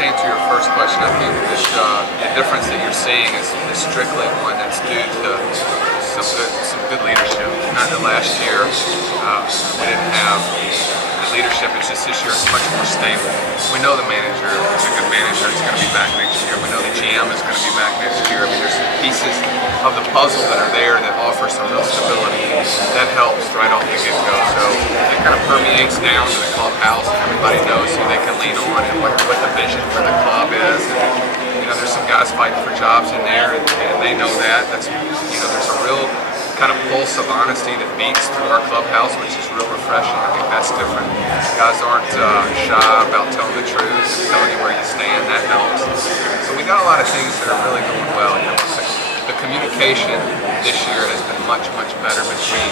to answer your first question, I think that the difference that you're seeing is strictly one that's due to some good leadership. Not that last year we didn't have good leadership. It's just this year it's much more stable. We know the manager is a good manager. It's going to be back next year. We know the GM is going to be back next year. I mean, there's some pieces of the puzzle that are there that offer some real stability. That helps right off the get-go. So it kind of permeates down to the clubhouse. Everybody knows who they can lean on and what the vision for the club is. And, you know, there's some guys fighting for jobs in there, and they know that. That's, you know, there's a real kind of pulse of honesty that beats through our clubhouse, which is real refreshing. I think that's different. Guys aren't shy about telling the truth and telling you where you stand. That helps. So we got a lot of things that are really going well. You know, the communication this year has been much better between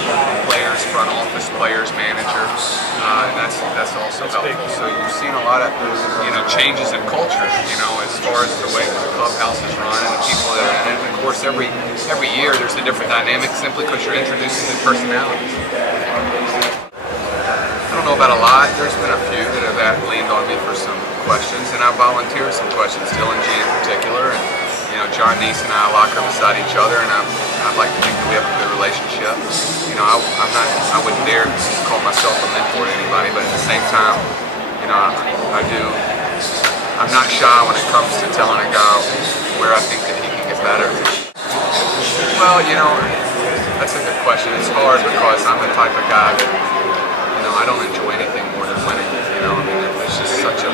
players, front office, players, manager, and that's also helpful. So you've seen a lot of changes in culture, as far as the way that the clubhouse is run and the people that are in it. And of course, every year there's a different dynamic simply because you're introducing new personalities. I don't know about a lot. There's been a few that have leaned on me for some questions, and I volunteered some questions, Dylan G in particular. And John Neese and I locker beside each other, and I'd like to think that we have a good relationship. I wouldn't dare call myself a mentor to anybody, but at the same time, I'm not shy when it comes to telling a guy where I think that he can get better. Well, that's a good question. It's hard because I'm the type of guy that, I don't enjoy anything more than winning. It's just such a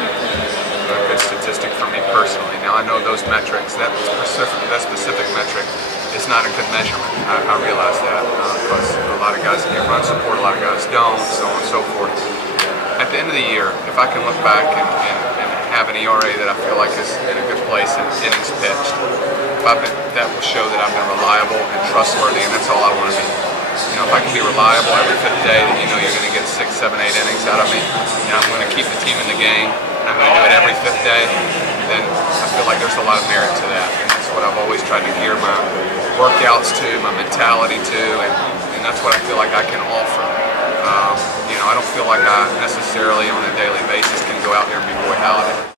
good statistic for me personally. Now I know those metrics, that specific metric is not a good measurement. I realize that because a lot of guys get run support, a lot of guys don't, so on and so forth. At the end of the year, if I can look back and have an ERA that I feel like is in a good place in innings pitched, that will show that I've been reliable and trustworthy, and that's all I want to be. If I can be reliable every fifth day, then you're going to get 6, 7, 8 innings out of me. I'm going to keep the team in the game. I'm going to do it every fifth day, then I feel like there's a lot of merit to that. And that's what I've always tried to gear my workouts to, my mentality to, and that's what I feel like I can offer. I don't feel like I necessarily on a daily basis can go out there and be Roy Halladay.